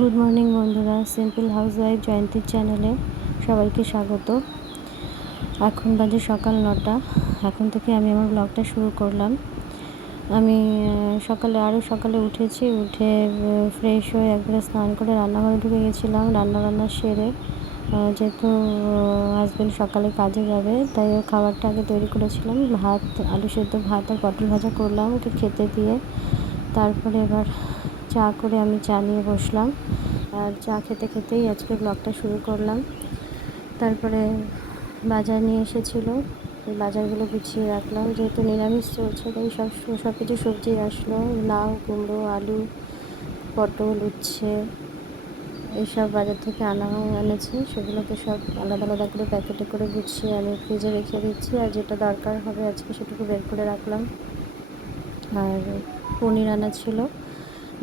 Good morning বন্ধুরা। Simple house wife জয়ন্তীর চ্যানেলে সবাইকে স্বাগত। এখন বাজে সকাল নটা। এখন থেকে আমি আমার ব্লগটা শুরু করলাম। আমি সকালে আরও সকালে উঠেছি। উঠে ফ্রেশ হয়ে একবারে স্নান করে রান্নাঘরে ঢুকে গেছিলাম। রান্না বান্না সেরে যেহেতু হাজব্যান্ড সকালে কাজে যাবে, তাই ও খাবারটা আগে তৈরি করেছিলাম। ভাত, আলু সেদ্ধ ভাত আর পটল ভাজা করলাম ওকে খেতে দিয়ে। তারপরে এবার চা করে আমি চা নিয়ে বসলাম। আর চা খেতে খেতেই আজকে ব্লগটা শুরু করলাম। তারপরে বাজার নিয়ে এসেছিল। এই বাজারগুলো গুছিয়ে রাখলাম। যেহেতু নিরামিষ চলছে, তাই সব সব কিছু সবজি আসলো। লাউ, কুমড়ো, আলু, পটল, উচ্ছে এইসব বাজার থেকে আনা এনেছে। সেগুলোকে সব আলাদা আলাদা করে প্যাকেটে করে গুছিয়ে আমি ফ্রিজে রেখে দিচ্ছি। আর যেটা দরকার হবে আজকে সেটুকু বের করে রাখলাম। আর পনির আনা ছিল।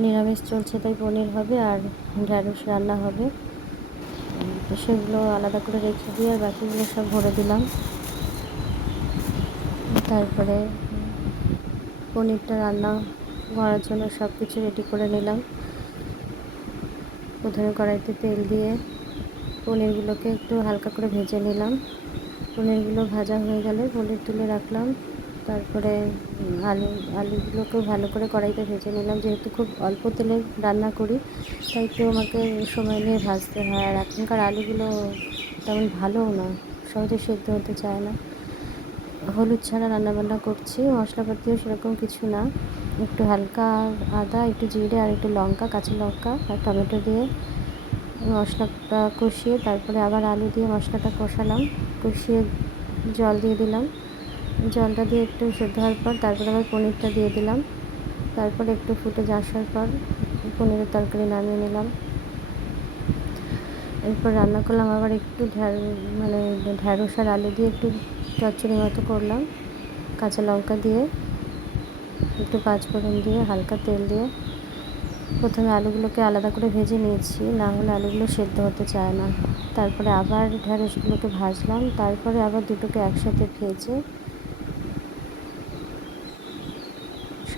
নিরামিষ চলছে তাই পনির হবে আর ঢ্যাঁড়স রান্না হবে। তো সেগুলো আলাদা করে রেখে দিয়ে আর বাকিগুলো সব ভরে দিলাম। তারপরে পনিরটা রান্না করার জন্য সব কিছু রেডি করে নিলাম। প্রথমে কড়াইতে তেল দিয়ে পনিরগুলোকে একটু হালকা করে ভেজে নিলাম। পনিরগুলো ভাজা হয়ে গেলে পনির তুলে রাখলাম। তারপরে আলু আলুগুলোকেও ভালো করে কড়াইতে ভেজে নিলাম। যেহেতু খুব অল্প তেলে রান্না করি, তাই একটু আমাকে সময় নিয়ে ভাজতে হয়। আর এখনকার আলুগুলো তেমন ভালোও না, সহজে সেদ্ধ হতে চায় না। হলুদ ছাড়া রান্নাবান্না করছি, মশলাপাতিও সেরকম কিছু না। একটু হালকা আদা, একটু জিরে আর একটু লঙ্কা, কাঁচা লঙ্কা আর টমেটো দিয়ে মশলাটা কষিয়ে তারপরে আবার আলু দিয়ে মশলাটা কষালাম। কষিয়ে জল দিয়ে দিলাম। জলটা দিয়ে একটু সেদ্ধ হওয়ার পর তারপরে আবার পনিরটা দিয়ে দিলাম। তারপরে একটু ফুটে আসার পর পনিরের তরকারি নামিয়ে নিলাম। এরপর রান্না করলাম, আবার একটু মানে ঢ্যাঁড়স আর আলু দিয়ে একটু চচ্চড়ি মতো করলাম। কাঁচা লঙ্কা দিয়ে, একটু পাঁচফোড়ন দিয়ে, হালকা তেল দিয়ে। প্রথমে আলুগুলোকে আলাদা করে ভেজে নিয়েছি, না হলে আলুগুলো সেদ্ধ হতে চায় না। তারপরে আবার ঢ্যাঁড়সগুলোকে ভাজলাম, তারপরে আবার দুটোকে একসাথে ভেজে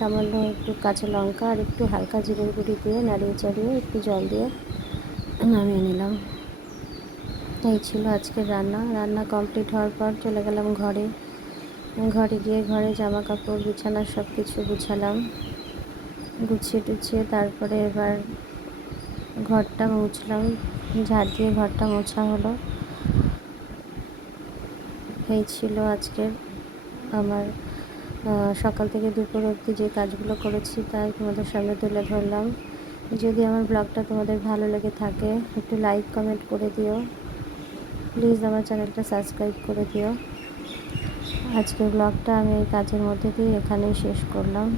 সামান্য একটু কাঁচা লঙ্কা আর একটু হালকা জিরের গুঁড়ি দিয়ে নাড়িয়ে চাড়িয়ে একটু জল দিয়ে নামিয়ে নিলাম। এই ছিল আজকের রান্না। রান্না কমপ্লিট হওয়ার পর চলে গেলাম ঘরে। ঘরে গিয়ে ঘরে জামা কাপড় বিছানা সব কিছু গুছালাম। গুছিয়ে টুছিয়ে তারপরে এবার ঘরটা মুছলাম। ঝাড় দিয়ে ঘরটা মোছা হলো। এই ছিল আজকের আমার সকাল থেকে দুপুর অবধি যে কাজগুলো করেছি তাই তোমাদের সামনে তুলে ধরলাম। যদি আমার ব্লগটা তোমাদের ভালো লেগে থাকে, একটু লাইক কমেন্ট করে দিও। প্লিজ আমার চ্যানেলটা সাবস্ক্রাইব করে দিও। আজকের ব্লগটা আমি এই কাজের মধ্যে দিয়ে এখানেই শেষ করলাম।